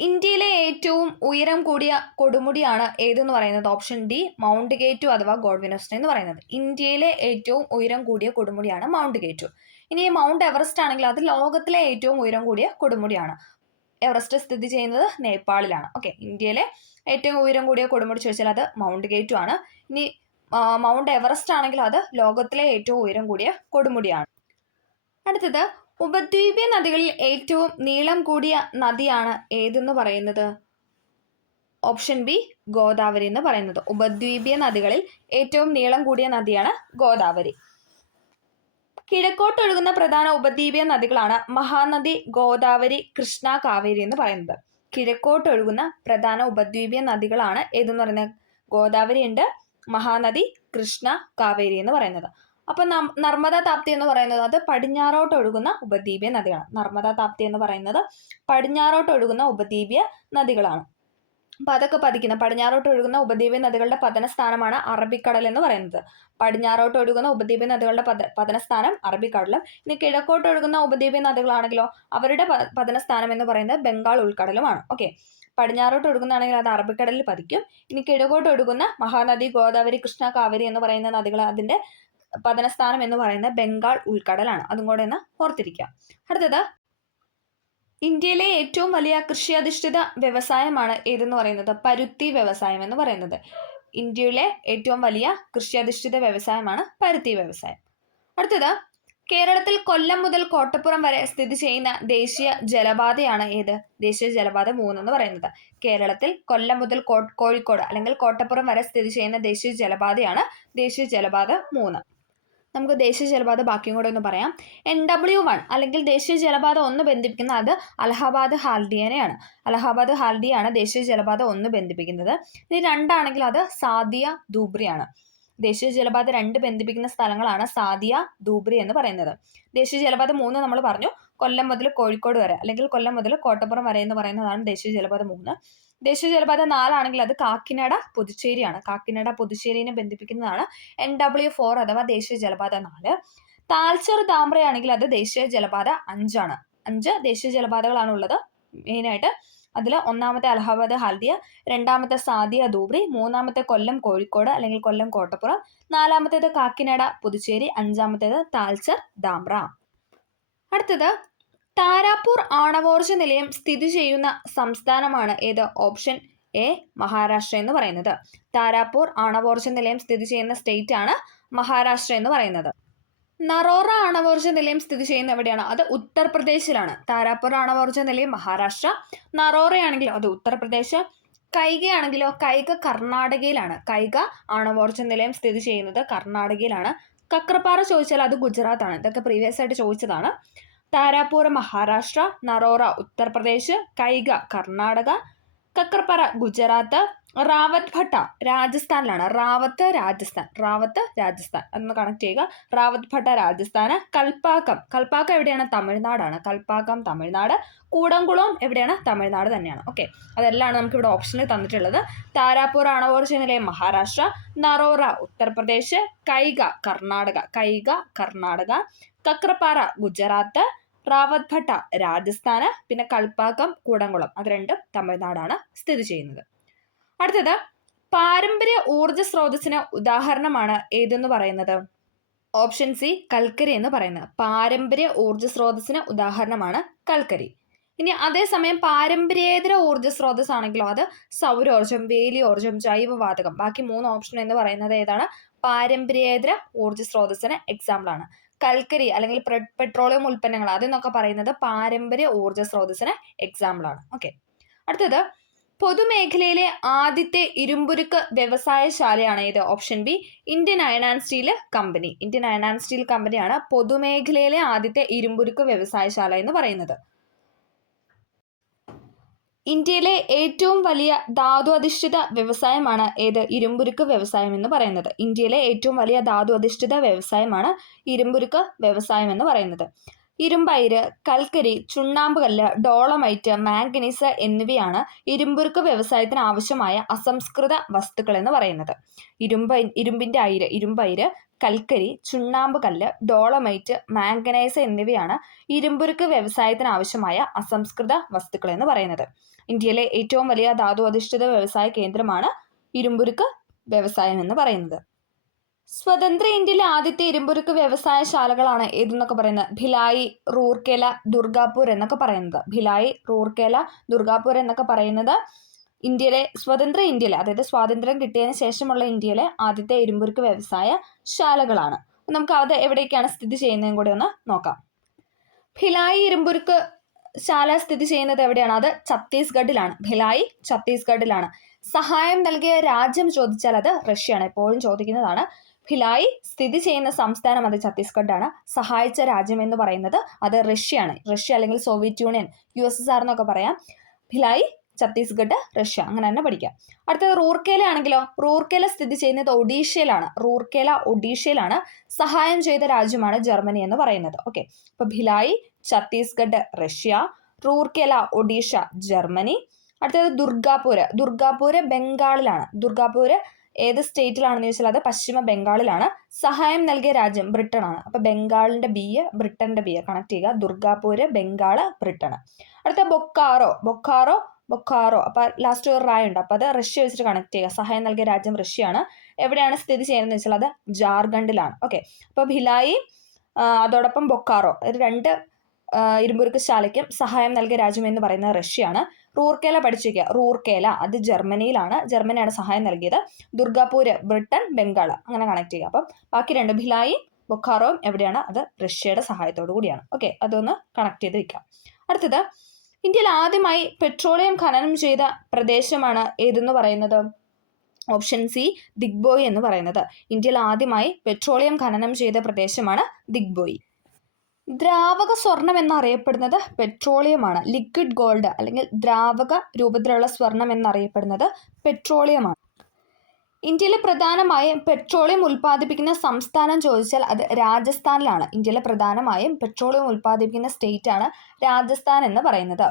ഇന്ത്യയിലെ ഏറ്റവും ഉയരം കൂടിയ കൊടുമുടിയാണ് ഏതെന്ന് പറയുന്നത്? ഓപ്ഷൻ ഡി, മൗണ്ട് കെ2 അഥവാ ഗോഡ്വിനോസ്റ്റ എന്ന് പറയുന്നത്. ഇന്ത്യയിലെ ഏറ്റവും ഉയരം കൂടിയ കൊടുമുടിയാണ് മൗണ്ട് കെ2. ഇനി മൗണ്ട് എവറസ്റ്റ് ആണെങ്കിൽ അത് ലോകത്തിലെ ഏറ്റവും ഉയരം കൂടിയ കൊടുമുടിയാണ്. എവറസ്റ്റ് സ്ഥിതി ചെയ്യുന്നത് നേപ്പാളിലാണ്. ഓക്കെ, ഇന്ത്യയിലെ ഏറ്റവും ഉയരം കൂടിയ കൊടുമുടി ചോദിച്ചാൽ അത് മൗണ്ട് കെ2 ആണ്. ഇനി മൗണ്ട് എവറസ്റ്റ് ആണെങ്കിൽ അത് ലോകത്തിലെ ഏറ്റവും ഉയരം കൂടിയ കൊടുമുടിയാണ്. അടുത്തത്, ഉപദ്വീപീയ നദികളിൽ ഏറ്റവും നീളം കൂടിയ നദിയാണ് ഏതെന്ന് പറയുന്നത്? ഓപ്ഷൻ ബി, ഗോദാവരി എന്ന് പറയുന്നത്. ഉപദ്വീപീയ നദികളിൽ ഏറ്റവും നീളം കൂടിയ നദിയാണ് ഗോദാവരി. കിഴക്കോട്ടൊഴുകുന്ന പ്രധാന ഉപദ്വീപീയ നദികളാണ് മഹാനദി, ഗോദാവരി, കൃഷ്ണ, കാവേരി എന്ന് പറയുന്നത്. കിഴക്കോട്ടൊഴുകുന്ന പ്രധാന ഉപദ്വീപീയ നദികളാണ് ഏതെന്ന് പറയുന്നത്? ഗോദാവരി ഉണ്ട്, മഹാനദി, കൃഷ്ണ, കാവേരി എന്ന് പറയുന്നത്. അപ്പൊ നർമ്മദ, താപ്തി എന്ന് പറയുന്നത് അത് പടിഞ്ഞാറോട്ട് ഒഴുകുന്ന ഉപദ്വീപീയ നദികളാണ്. നർമ്മദ, താപ്തി എന്ന് പറയുന്നത് പടിഞ്ഞാറോട്ട് ഒഴുകുന്ന ഉപദ്വീപീയ നദികളാണ്. അപ്പൊ അതൊക്കെ പതിക്കുന്ന പടിഞ്ഞാറോട്ട് ഒഴുകുന്ന ഉപദ്വീപീയ നദികളുടെ പതനസ്ഥാനമാണ് അറബിക്കടൽ എന്ന് പറയുന്നത്. പടിഞ്ഞാറോട്ട് ഒഴുകുന്ന ഉപദ്വീപീയ നദികളുടെ പതനസ്ഥാനം അറബിക്കടലും. ഇനി കിഴക്കോട്ട് ഒഴുകുന്ന ഉപദ്വീപീയ നദികളാണെങ്കിലോ അവരുടെ പതനസ്ഥാനം എന്ന് പറയുന്നത് ബംഗാൾ ഉൾക്കടലുമാണ്. ഓക്കെ, പടിഞ്ഞാറോട്ട് ഒഴുകുന്നതാണെങ്കിൽ അത് അറബിക്കടലിൽ പതിക്കും. ഇനി കിഴക്കോട്ട് ഒഴുകുന്ന മഹാനദി, ഗോദാവരി, കൃഷ്ണ, കാവേരി എന്ന് പറയുന്ന നദികൾ അതിന്റെ പതനസ്ഥാനം എന്ന് പറയുന്നത് ബംഗാൾ ഉൾക്കടലാണ്. അതും കൂടെ ഒന്ന് ഓർത്തിരിക്കുക. അടുത്തത്, ഇന്ത്യയിലെ ഏറ്റവും വലിയ കൃഷി അധിഷ്ഠിത വ്യവസായമാണ് ഏതെന്ന് പറയുന്നത്? പരുത്തി വ്യവസായം എന്ന് പറയുന്നത്. ഇന്ത്യയിലെ ഏറ്റവും വലിയ കൃഷി അധിഷ്ഠിത വ്യവസായമാണ് പരുത്തി വ്യവസായം. അടുത്തത്, കേരളത്തിൽ കൊല്ലം മുതൽ കോട്ടപ്പുറം വരെ സ്ഥിതി ചെയ്യുന്ന ദേശീയ ജലപാതയാണ് ഏത്? ദേശീയ ജലപാത 3 എന്ന് പറയുന്നത്. കേരളത്തിൽ കൊല്ലം മുതൽ കോഴിക്കോട് അല്ലെങ്കിൽ കോട്ടപ്പുറം വരെ സ്ഥിതി ചെയ്യുന്ന ദേശീയ ജലപാതയാണ് ദേശീയ ജലപാത 3. നമുക്ക് ദേശീയ ജലപാത ബാക്കിയും കൂടെ ഒന്ന് പറയാം. NW1 അല്ലെങ്കിൽ ദേശീയ ജലപാത 1 ബന്ധിപ്പിക്കുന്ന അത് അലഹാബാദ് ഹാൽഡിയനെയാണ്. അലഹാബാദ് ഹാൽഡിയാണ് ദേശീയ ജലപാത 1 ബന്ധിപ്പിക്കുന്നത്. ഇനി 2 ആണെങ്കിൽ അത് സാദിയ, ധൂബ്രിയാണ്. ദേശീയ ജലപാത 2 ബന്ധിപ്പിക്കുന്ന സ്ഥലങ്ങളാണ് സാദിയ, ധൂബ്രി എന്ന് പറയുന്നത്. ദേശീയ ജലപാത 3 നമ്മൾ പറഞ്ഞു, കൊല്ലം മുതൽ കോഴിക്കോട് വരെ അല്ലെങ്കിൽ കൊല്ലം മുതൽ കോട്ടപ്പുറം വരെ എന്ന് പറയുന്നതാണ് ദേശീയ ജലപാത 3. ദേശീയ ജലപാത 4 ആണെങ്കിൽ അത് കാക്കിനാട, പുതുച്ചേരിയാണ്. കാക്കിനാട, പുതുച്ചേരിനെ ബന്ധിപ്പിക്കുന്നതാണ് NW4 അഥവാ ദേശീയ ജലപാത 4. താൽച്ചർ, താമ്രയാണെങ്കിൽ അത് ദേശീയ ജലപാത 5 ആണ്. 5 ദേശീയ ജലപാതകളാണ് ഉള്ളത് മെയിനായിട്ട്. അതിൽ ഒന്നാമത്തെ അലഹാബാദ് ഹാൽദിയ, രണ്ടാമത്തെ സാദിയ, ധൂബ്രി, മൂന്നാമത്തെ കൊല്ലം കോഴിക്കോട് അല്ലെങ്കിൽ കൊല്ലം കോട്ടപ്പുറം, നാലാമത്തേത് കാക്കിനാട, പുതുച്ചേരി, അഞ്ചാമത്തേത് താൽച്ചർ, താമ്ര. അടുത്തത്, താരാപൂർ ആണവോർജ നിലയം സ്ഥിതി ചെയ്യുന്ന സംസ്ഥാനമാണ് ഏത്? ഓപ്ഷൻ എ, മഹാരാഷ്ട്ര എന്ന് പറയുന്നത്. താരാപൂർ ആണവോർജ നിലയം സ്ഥിതി ചെയ്യുന്ന സ്റ്റേറ്റ് ആണ് മഹാരാഷ്ട്ര എന്ന് പറയുന്നത്. നറോറ ആണവോർജ നിലയം സ്ഥിതി ചെയ്യുന്ന എവിടെയാണ്? അത് ഉത്തർപ്രദേശിലാണ്. താരാപൂർ ആണവോർജ നിലയം മഹാരാഷ്ട്ര, നറോറയാണെങ്കിലോ അത് ഉത്തർപ്രദേശ്, കൈഗയാണെങ്കിലോ കൈഗ കർണാടകയിലാണ്. കൈഗ ആണവോർജ നിലയം സ്ഥിതി ചെയ്യുന്നത് കർണാടകയിലാണ്. കക്രപ്പാറ ചോദിച്ചാൽ അത് ഗുജറാത്താണ്. ഇതൊക്കെ പ്രീവിയസ് ആയിട്ട് ചോദിച്ചതാണ്. താരാപൂർ മഹാരാഷ്ട്ര, നറോറ ഉത്തർപ്രദേശ്, കൈഗ കർണാടക, കക്രപ്പറ ഗുജറാത്ത്, റാവത്ത് ഭട്ട രാജസ്ഥാനിലാണ്. റാവത്ത് രാജസ്ഥാൻ അതൊന്ന് കണക്ട് ചെയ്യുക. റാവത്ത് ഭട്ട രാജസ്ഥാന്. കൽപ്പാക്കം എവിടെയാണ്? തമിഴ്നാടാണ്. കൽപ്പാക്കം തമിഴ്നാട്. കൂടംകുളം എവിടെയാണ്? തമിഴ്നാട് തന്നെയാണ്. ഓക്കെ, അതെല്ലാം നമുക്ക് ഇവിടെ ഓപ്ഷനിൽ തന്നിട്ടുള്ളത്. താരാപൂർ ആണവോർജ നിലയം മഹാരാഷ്ട്ര, നറോറ ഉത്തർപ്രദേശ്, കൈഗ കർണാടക, കക്രപ്പാറ ഗുജറാത്ത്, റാവത്ത് ഭട്ട രാജസ്ഥാന്, പിന്നെ കൽപ്പാക്കം, കൂടംകുളം അത് രണ്ടും തമിഴ്നാടാണ് സ്ഥിതി ചെയ്യുന്നത്. അടുത്തത്, പാരമ്പര്യ ഊർജ സ്രോതസ്സിന് ഉദാഹരണമാണ് ഏതെന്ന് പറയുന്നത്? ഓപ്ഷൻ സി, കൽക്കരി എന്ന് പറയുന്നത്. പാരമ്പര്യ ഊർജ സ്രോതസ്സിന് ഉദാഹരണമാണ് കൽക്കരി. ഇനി അതേസമയം പാരമ്പര്യേതര ഊർജ സ്രോതസ് ആണെങ്കിലോ അത് സൗരോർജം, വേലിയോർജം, ജൈവവാതകം. ബാക്കി 3 ഓപ്ഷൻ എന്ന് പറയുന്നത് ഏതാണ്? പാരമ്പര്യേതര ഊർജ സ്രോതസ്സിന് എക്സാമ്പിൾ ആണ്. കൽക്കരി അല്ലെങ്കിൽ പെട്രോളിയം ഉൽപ്പന്നങ്ങൾ അതെന്നൊക്കെ പറയുന്നത് പാരമ്പര്യ ഊർജ സ്രോതസ്സിന് എക്സാമ്പിൾ ആണ്. ഓക്കെ, അടുത്തത്, പൊതുമേഖലയിലെ ആദ്യത്തെ ഇരുമ്പുരുക്ക് വ്യവസായശാലയാണ് ഏത്? Option B, Indian iron and steel company. Indian iron and steel കമ്പനിയാണ് പൊതുമേഖലയിലെ ആദ്യത്തെ ഇരുമ്പുരുക്ക് വ്യവസായശാല എന്ന് പറയുന്നത്. ഇന്ത്യയിലെ ഏറ്റവും വലിയ ധാതു അധിഷ്ഠിത വ്യവസായമാണ് ഏത്? ഇരുമ്പുരുക്ക് വ്യവസായം എന്ന് പറയുന്നത്. ഇന്ത്യയിലെ ഏറ്റവും വലിയ ധാതു അധിഷ്ഠിത വ്യവസായമാണ് ഇരുമ്പുരുക്ക് വ്യവസായം എന്ന് പറയുന്നത്. ഇരുമ്പയിര്, കൽക്കരി, ചുണ്ണാമ്പുകല്ല്, ഡോളമൈറ്റ്, മാംഗനീസ് എന്നിവയാണ് ഇരുമ്പുരുക്ക് വ്യവസായത്തിന് ആവശ്യമായ അസംസ്കൃത വസ്തുക്കൾ എന്ന് പറയുന്നത്. ഇരുമ്പയിര്, കൽക്കരി, ചുണ്ണാമ്പുകല്ല്, ഡോളമൈറ്റ്, മാംഗനൈസ് എന്നിവയാണ് ഇരുമ്പുരുക്ക് വ്യവസായത്തിന് ആവശ്യമായ അസംസ്കൃത വസ്തുക്കൾ എന്ന് പറയുന്നത്. ഇന്ത്യയിലെ ഏറ്റവും വലിയ ധാതു അധിഷ്ഠിത വ്യവസായ കേന്ദ്രമാണ് ഇരുമ്പുരുക്ക് വ്യവസായം എന്ന് പറയുന്നത്. സ്വതന്ത്ര ഇന്ത്യയിലെ ആദ്യത്തെ ഇരുമ്പുരുക്ക് വ്യവസായശാലകളാണ് ഏതെന്നൊക്കെ പറയുന്നത്? ഭിലായി, റൂർക്കേല, ദുർഗാപൂർ എന്നൊക്കെ പറയുന്നത്. ഭിലായി, റൂർക്കേല, ദുർഗാപൂർ എന്നൊക്കെ പറയുന്നത് സ്വതന്ത്ര ഇന്ത്യയിലെ, അതായത് സ്വാതന്ത്ര്യം കിട്ടിയതിന് ശേഷമുള്ള ഇന്ത്യയിലെ ആദ്യത്തെ ഇരുമ്പുരുക്ക് വ്യവസായ ശാലകളാണ്. നമുക്ക് അത് എവിടേക്കാണ് സ്ഥിതി ചെയ്യുന്നതും കൂടി ഒന്ന് നോക്കാം. ഭിലായി ഇരുമ്പുരുക്ക് ശാല സ്ഥിതി ചെയ്യുന്നത് എവിടെയാണ്? അത് ഛത്തീസ്ഗഡിലാണ്. ഭിലായി ഛത്തീസ്ഗഡിലാണ്. സഹായം നൽകിയ രാജ്യം ചോദിച്ചാൽ അത് റഷ്യയാണ്. എപ്പോഴും ചോദിക്കുന്നതാണ്. ഭിലായി സ്ഥിതി ചെയ്യുന്ന സംസ്ഥാനം അത് ഛത്തീസ്ഗഡാണ്. സഹായിച്ച രാജ്യം എന്ന് പറയുന്നത് അത് റഷ്യയാണ്. റഷ്യ അല്ലെങ്കിൽ സോവിയറ്റ് യൂണിയൻ, USSR എന്നൊക്കെ പറയാം. ഭിലായി ഛത്തീസ്ഗഡ്, റഷ്യ, അങ്ങനെ തന്നെ പഠിക്കാം. അടുത്തത് റൂർക്കേല ആണെങ്കിലോ? റൂർക്കേല സ്ഥിതി ചെയ്യുന്നത് ഒഡീഷയിലാണ്. ഒഡീഷയിലാണ്. സഹായം ചെയ്ത രാജ്യമാണ് ജർമ്മനി എന്ന് പറയുന്നത്. ഓക്കെ, അപ്പൊ ഭിലായി ഛത്തീസ്ഗഡ്, റഷ്യ. റൂർക്കേല ഒഡീഷ, ജർമ്മനി. അടുത്തത് ദുർഗാപൂര് ബംഗാളിലാണ്. ദുർഗാപൂര് ഏത് സ്റ്റേറ്റിലാണെന്ന് ചോദിച്ചാൽ അത് പശ്ചിമ ബംഗാളിലാണ്. സഹായം നൽകിയ രാജ്യം ബ്രിട്ടൻ ആണ്. അപ്പൊ ബംഗാളിന്റെ ബി, ബ്രിട്ടന്റെ ബി കണക്ട് ചെയ്യുക. ദുർഗാപൂര്, ബംഗാള്, ബ്രിട്ടൻ. അടുത്ത ബൊക്കാറോ, അപ്പൊ ലാസ്റ്റ് ഒരു റായ് ഉണ്ട്, അപ്പൊ അത് റഷ്യ വെച്ചിട്ട് കണക്ട് ചെയ്യുക. സഹായം നൽകിയ രാജ്യം റഷ്യയാണ്. എവിടെയാണ് സ്ഥിതി ചെയ്യുന്നത് വെച്ചാൽ അത് ജാർഖണ്ഡിലാണ്. ഓക്കെ, അപ്പൊ ഭിലായി അതോടൊപ്പം ബൊക്കാറോ, രണ്ട് ഇരുമ്പുരുക്ക് ശാലയ്ക്കും സഹായം നൽകിയ രാജ്യം എന്ന് പറയുന്നത് റഷ്യയാണ്. റൂർക്കേല പഠിച്ചിരിക്കുക. റൂർക്കേല അത് ജർമ്മനിയാണ് സഹായം നൽകിയത്. ദുർഗാപൂര് ബ്രിട്ടൻ, ബംഗാൾ, അങ്ങനെ കണക്ട് ചെയ്യുക. അപ്പം ബാക്കി രണ്ട് ഭിലായി, ബൊക്കാറോയും എവിടെയാണ്? അത് റഷ്യയുടെ സഹായത്തോടു കൂടിയാണ്. ഓക്കെ, അതൊന്ന് കണക്ട് ചെയ്ത് വെക്കാം. അടുത്തത്, ഇന്ത്യയിൽ ആദ്യമായി പെട്രോളിയം ഖനനം ചെയ്ത പ്രദേശമാണ് ഏതെന്ന് പറയുന്നത്? ഓപ്ഷൻ സി, ദിഗ്ബോയ് എന്ന് പറയുന്നത്. ഇന്ത്യയിൽ ആദ്യമായി പെട്രോളിയം ഖനനം ചെയ്ത പ്രദേശമാണ് ദിഗ്ബോയ്. ദ്രാവക സ്വർണം എന്നറിയപ്പെടുന്നത് പെട്രോളിയമാണ്. ലിക്വിഡ് ഗോൾഡ് അല്ലെങ്കിൽ ദ്രാവക രൂപത്തിലുള്ള സ്വർണം എന്നറിയപ്പെടുന്നത് പെട്രോളിയമാണ്. ഇന്ത്യയിൽ പ്രധാനമായും പെട്രോളിയം ഉൽപ്പാദിപ്പിക്കുന്ന സംസ്ഥാനം ചോദിച്ചാൽ അത് രാജസ്ഥാനിലാണ്. ഇന്ത്യയിലെ പ്രധാനമായും പെട്രോളിയം ഉൽപ്പാദിപ്പിക്കുന്ന സ്റ്റേറ്റ് ആണ് രാജസ്ഥാൻ എന്ന് പറയുന്നത്.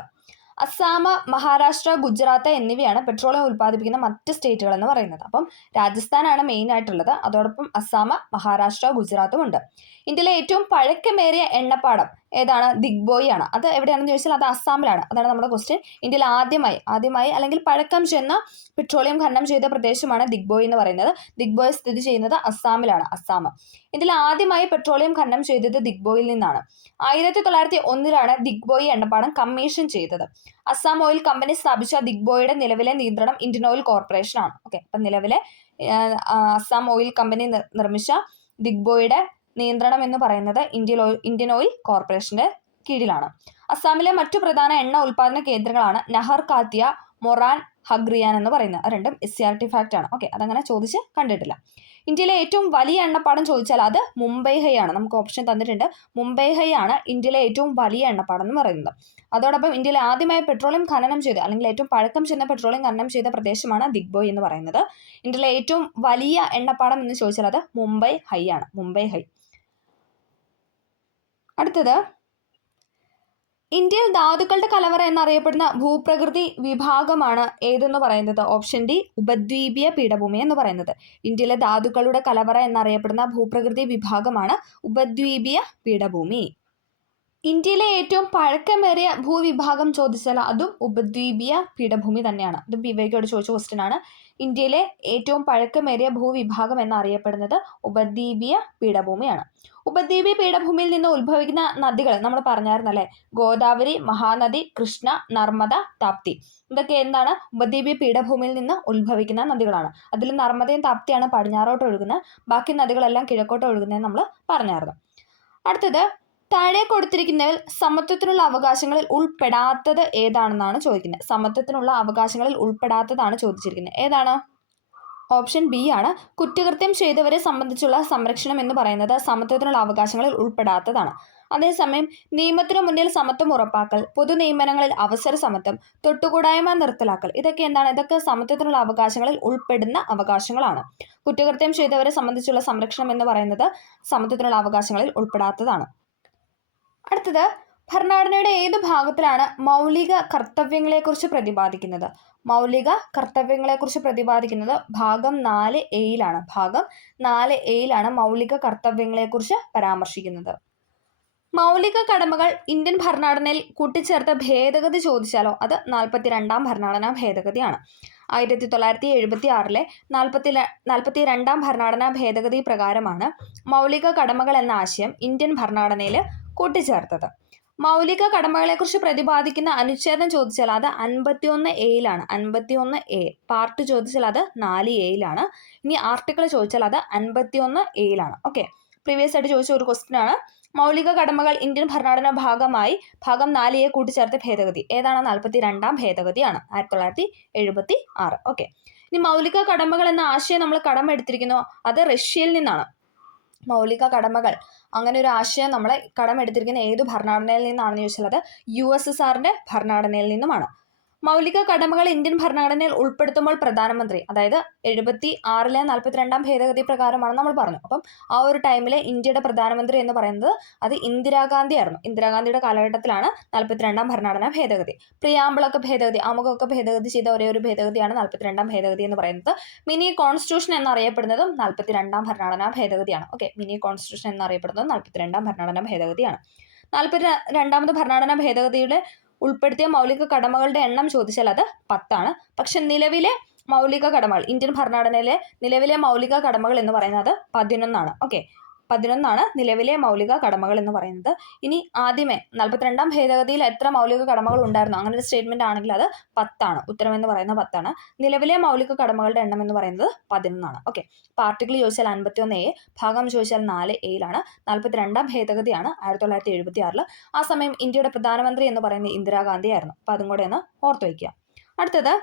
അസാം, മഹാരാഷ്ട്ര, ഗുജറാത്ത് എന്നിവയാണ് പെട്രോളിയം ഉൽപ്പാദിപ്പിക്കുന്ന മറ്റ് സ്റ്റേറ്റുകൾ എന്ന് പറയുന്നത്. അപ്പം രാജസ്ഥാനാണ് മെയിൻ ആയിട്ടുള്ളത്. അതോടൊപ്പം അസാം, മഹാരാഷ്ട്ര, ഗുജറാത്തും ഉണ്ട്. ഇന്ത്യയിലെ ഏറ്റവും പഴക്കമേറിയ എണ്ണപ്പാടം ഏതാണ്? ദിഗ്ബോയ് ആണ്. അത് എവിടെയാണെന്ന് ചോദിച്ചാൽ അത് അസാമിലാണ്. അതാണ് നമ്മുടെ ക്വസ്റ്റ്യൻ. ഇന്ത്യയിൽ ആദ്യമായി അല്ലെങ്കിൽ പഴക്കം ചെന്ന പെട്രോളിയം ഖനനം ചെയ്ത പ്രദേശമാണ് ദിഗ്ബോയ് എന്ന് പറയുന്നത്. ദിഗ്ബോയ് സ്ഥിതി ചെയ്യുന്നത് അസാമിലാണ്. ഇന്ത്യയിൽ ആദ്യമായി പെട്രോളിയം ഖനനം ചെയ്തത് ദിഗ്ബോയിൽ നിന്നാണ്. 1901 ദിഗ്ബോയ് എണ്ണപ്പാടം കമ്മീഷൻ ചെയ്തത്. അസാം ഓയിൽ കമ്പനി സ്ഥാപിച്ച ദിഗ്ബോയുടെ നിലവിലെ നിയന്ത്രണം ഇന്ത്യൻ ഓയിൽ കോർപ്പറേഷൻ ആണ്. ഓക്കെ, അപ്പൊ നിലവിലെ അസാം ഓയിൽ കമ്പനി നിർമ്മിച്ച ദിഗ്ബോയുടെ നിയന്ത്രണം എന്ന് പറയുന്നത് ഇന്ത്യൻ ഓയിൽ കോർപ്പറേഷന്റെ കീഴിലാണ്. അസാമിലെ മറ്റു പ്രധാന എണ്ണ ഉൽപാദന കേന്ദ്രങ്ങളാണ് നഹർകാത്തിയ, മൊറാൻ, ഹഗ്രിയാൻ എന്ന് പറയുന്നത്. രണ്ടും SCRT ഫാക്റ്റ് ആണ്. ഓക്കെ, അതങ്ങനെ ചോദിച്ച് കണ്ടിട്ടില്ല. ഇന്ത്യയിലെ ഏറ്റവും വലിയ എണ്ണപ്പാടം ചോദിച്ചാൽ അത് മുംബൈ ഹൈ ആണ്. നമുക്ക് ഓപ്ഷൻ തന്നിട്ടുണ്ട്. മുംബൈ ഹൈ ആണ് ഇന്ത്യയിലെ ഏറ്റവും വലിയ എണ്ണപ്പാടം എന്ന് പറയുന്നത്. അതോടൊപ്പം ഇന്ത്യയിൽ ആദ്യമായി പെട്രോളിയം ഖനനം ചെയ്ത അല്ലെങ്കിൽ ഏറ്റവും പഴക്കം ചെന്ന പെട്രോളിയം ഖനനം ചെയ്ത പ്രദേശമാണ് ദിഗ്ബോയ് എന്ന് പറയുന്നത്. ഇന്ത്യയിലെ ഏറ്റവും വലിയ എണ്ണപ്പാടം എന്ന് ചോദിച്ചാൽ അത് മുംബൈ ഹൈ ആണ്. മുംബൈ ഹൈ. അടുത്തത്, ഇന്ത്യയിൽ ധാതുക്കളുടെ കലവറ എന്നറിയപ്പെടുന്ന ഭൂപ്രകൃതി വിഭാഗമാണ് ഏതെന്ന് പറയുന്നത്? ഓപ്ഷൻ ഡി, ഉപദ്വീപീയ പീഠഭൂമി എന്ന് പറയുന്നത്. ഇന്ത്യയിലെ ധാതുക്കളുടെ കലവറ എന്നറിയപ്പെടുന്ന ഭൂപ്രകൃതി വിഭാഗമാണ് ഉപദ്വീപീയ പീഠഭൂമി. ഇന്ത്യയിലെ ഏറ്റവും പഴക്കമേറിയ ഭൂവിഭാഗം ചോദിച്ചാൽ അതും ഉപദ്വീപീയ പീഠഭൂമി തന്നെയാണ്. ഇത് വിവേകയോട് ചോദിച്ച ക്വസ്റ്റ്യൻ ആണ്. ഇന്ത്യയിലെ ഏറ്റവും പഴക്കമേറിയ ഭൂവിഭാഗം എന്നറിയപ്പെടുന്നത് ഉപദ്വീപീയ പീഠഭൂമിയാണ്. ഉപദ്വീപീയ പീഠഭൂമിയിൽ നിന്ന് ഉത്ഭവിക്കുന്ന നദികൾ നമ്മൾ പറഞ്ഞായിരുന്നല്ലേ? ഗോദാവരി, മഹാനദി, കൃഷ്ണ, നർമ്മദ, താപ്തി. ഇതൊക്കെ എന്താണ്? ഉപദ്വീപീയ പീഠഭൂമിയിൽ നിന്ന് ഉത്ഭവിക്കുന്ന നദികളാണ്. അതിൽ നർമ്മദയും താപ്തിയാണ് പടിഞ്ഞാറോട്ട് ഒഴുകുന്നത്. ബാക്കി നദികളെല്ലാം കിഴക്കോട്ട് ഒഴുകുന്നതെന്ന് നമ്മൾ പറഞ്ഞായിരുന്നു. അടുത്തത്, താഴെ കൊടുത്തിരിക്കുന്നതിൽ സമത്വത്തിനുള്ള അവകാശങ്ങളിൽ ഉൾപ്പെടാത്തത് ഏതാണെന്നാണ് ചോദിക്കുന്നത്. സമത്വത്തിനുള്ള അവകാശങ്ങളിൽ ഉൾപ്പെടാത്തതാണ് ചോദിച്ചിരിക്കുന്നത്. ഏതാണ്? ഓപ്ഷൻ ബി ആണ്. കുറ്റകൃത്യം ചെയ്തവരെ സംബന്ധിച്ചുള്ള സംരക്ഷണം എന്ന് പറയുന്നത് സമത്വത്തിനുള്ള അവകാശങ്ങളിൽ ഉൾപ്പെടാത്തതാണ്. അതേസമയം നിയമത്തിനു മുന്നിൽ സമത്വം ഉറപ്പാക്കൽ, പൊതു നിയമനങ്ങളിൽ അവസര സമത്വം, തൊട്ടുകൂടായ്മ നിർത്തലാക്കൽ, ഇതൊക്കെ എന്താണ്? ഇതൊക്കെ സമത്വത്തിനുള്ള അവകാശങ്ങളിൽ ഉൾപ്പെടുന്ന അവകാശങ്ങളാണ്. കുറ്റകൃത്യം ചെയ്തവരെ സംബന്ധിച്ചുള്ള സംരക്ഷണം എന്ന് പറയുന്നത് സമത്വത്തിനുള്ള അവകാശങ്ങളിൽ ഉൾപ്പെടാത്തതാണ്. അടുത്തത്, ഭരണഘടനയുടെ ഏത് ഭാഗത്തിലാണ് മൗലിക കർത്തവ്യങ്ങളെക്കുറിച്ച് പ്രതിപാദിക്കുന്നത്? മൗലിക കർത്തവ്യങ്ങളെക്കുറിച്ച് പ്രതിപാദിക്കുന്നത് ഭാഗം 4A ഭാഗം 4A മൗലിക കർത്തവ്യങ്ങളെക്കുറിച്ച് പരാമർശിക്കുന്നത്. മൗലിക കടമകൾ ഇന്ത്യൻ ഭരണഘടനയിൽ കൂട്ടിച്ചേർത്ത ഭേദഗതി ചോദിച്ചാലോ അത് 42ാം ഭരണഘടനാ ഭേദഗതിയാണ്. 1976 42ാം ഭരണഘടനാ ഭേദഗതി പ്രകാരമാണ് മൗലിക കടമകൾ എന്ന ആശയം ഇന്ത്യൻ ഭരണഘടനയിൽ കൂട്ടിച്ചേർത്തത്. മൗലിക കടമകളെക്കുറിച്ച് പ്രതിപാദിക്കുന്ന അനുച്ഛേദം ചോദിച്ചാൽ അത് 51A 51A. പാർട്ട് ചോദിച്ചാൽ അത് 4A. ഇനി ആർട്ടിക്കിൾ ചോദിച്ചാൽ അത് 51A. ഓക്കെ, പ്രീവിയസ് ആയിട്ട് ചോദിച്ച ഒരു ക്വസ്റ്റ്യൻ ആണ്. മൗലിക കടമകൾ ഇന്ത്യൻ ഭരണഘടന ഭാഗമായി ഭാഗം 4A കൂട്ടിച്ചേർത്ത ഭേദഗതി ഏതാണ്? 42ാം ഭേദഗതിയാണ്, 1976. ഓക്കെ, ഇനി മൗലിക കടമകൾ എന്ന ആശയം നമ്മൾ കടമെടുത്തിരിക്കുന്നു അത് റഷ്യയിൽ നിന്നാണ്. മൗലിക കടമകൾ അങ്ങനെ ഒരു ആശയം നമ്മൾ കടമെടുത്തിരിക്കുന്ന ഏത് ഭരണഘടനയിൽ നിന്നാണെന്ന് ചോദിച്ചാൽ അത് USSRന്റെ ഭരണഘടനയിൽ നിന്നുമാണ്. മൗലിക കടമകൾ ഇന്ത്യൻ ഭരണഘടനയിൽ ഉൾപ്പെടുത്തുമ്പോൾ പ്രധാനമന്ത്രി, അതായത് 76 42ാം ഭേദഗതി പ്രകാരമാണ് നമ്മൾ പറഞ്ഞു. അപ്പം ആ ഒരു ടൈമിലെ ഇന്ത്യയുടെ പ്രധാനമന്ത്രി എന്ന് പറയുന്നത് അത് ഇന്ദിരാഗാന്ധി ആയിരുന്നു. ഇന്ദിരാഗാന്ധിയുടെ കാലഘട്ടത്തിലാണ് 42ാം ഭരണഘടനാ ഭേദഗതി. പ്രിയാമ്പിളൊക്കെ ഭേദഗതി, ആമുഖമൊക്കെ ഭേദഗതി ചെയ്ത ഒരേ ഒരു ഭേദഗതിയാണ് 42ാം ഭേദഗതി എന്ന് പറയുന്നത്. മിനി കോൺസ്റ്റിറ്റ്യൂഷൻ എന്നറിയപ്പെടുന്നതും 42ാം ഭരണഘടനാ ഭേദഗതിയാണ്. ഓക്കെ, മിനി കോൺസ്റ്റിറ്റ്യൂഷൻ എന്നറിയപ്പെടുന്നതും 42ാം ഭരണഘടനാ ഭേദഗതിയാണ്. 42ാമത് ഭരണഘടനാ ഭേദഗതിയുടെ ഉൾപ്പെടുത്തിയ മൗലിക കടമകളുടെ എണ്ണം ചോദിച്ചാൽ അത് 10. പക്ഷെ നിലവിലെ മൗലിക കടമകൾ, ഇന്ത്യൻ ഭരണഘടനയിലെ നിലവിലെ മൗലിക കടമകൾ എന്ന് പറയുന്നത് 11. ഓക്കെ, 11 നിലവിലെ മൗലിക കടമകൾ എന്ന് പറയുന്നത്. ഇനി ആദ്യമേ 42ാം ഭേദഗതിയിൽ എത്ര മൗലിക കടമകൾ ഉണ്ടായിരുന്നു അങ്ങനെ ഒരു സ്റ്റേറ്റ്മെന്റ് ആണെങ്കിൽ അത് 10. ഉത്തരം എന്ന് പറയുന്നത് 10. നിലവിലെ മൗലിക കടമകളുടെ എണ്ണം എന്ന് പറയുന്നത് 11. ഓക്കെ, ആർട്ടിക്കിൾ ചോദിച്ചാൽ 51A, ഭാഗം ചോദിച്ചാൽ 4A. 42ാം ഭേദഗതിയാണ് 1976. ആ സമയം ഇന്ത്യയുടെ പ്രധാനമന്ത്രി എന്ന് പറയുന്നത് ഇന്ദിരാഗാന്ധി ആയിരുന്നു. അപ്പം അതും കൂടെ ഒന്ന് ഓർത്തു വയ്ക്കുക. അടുത്തത്,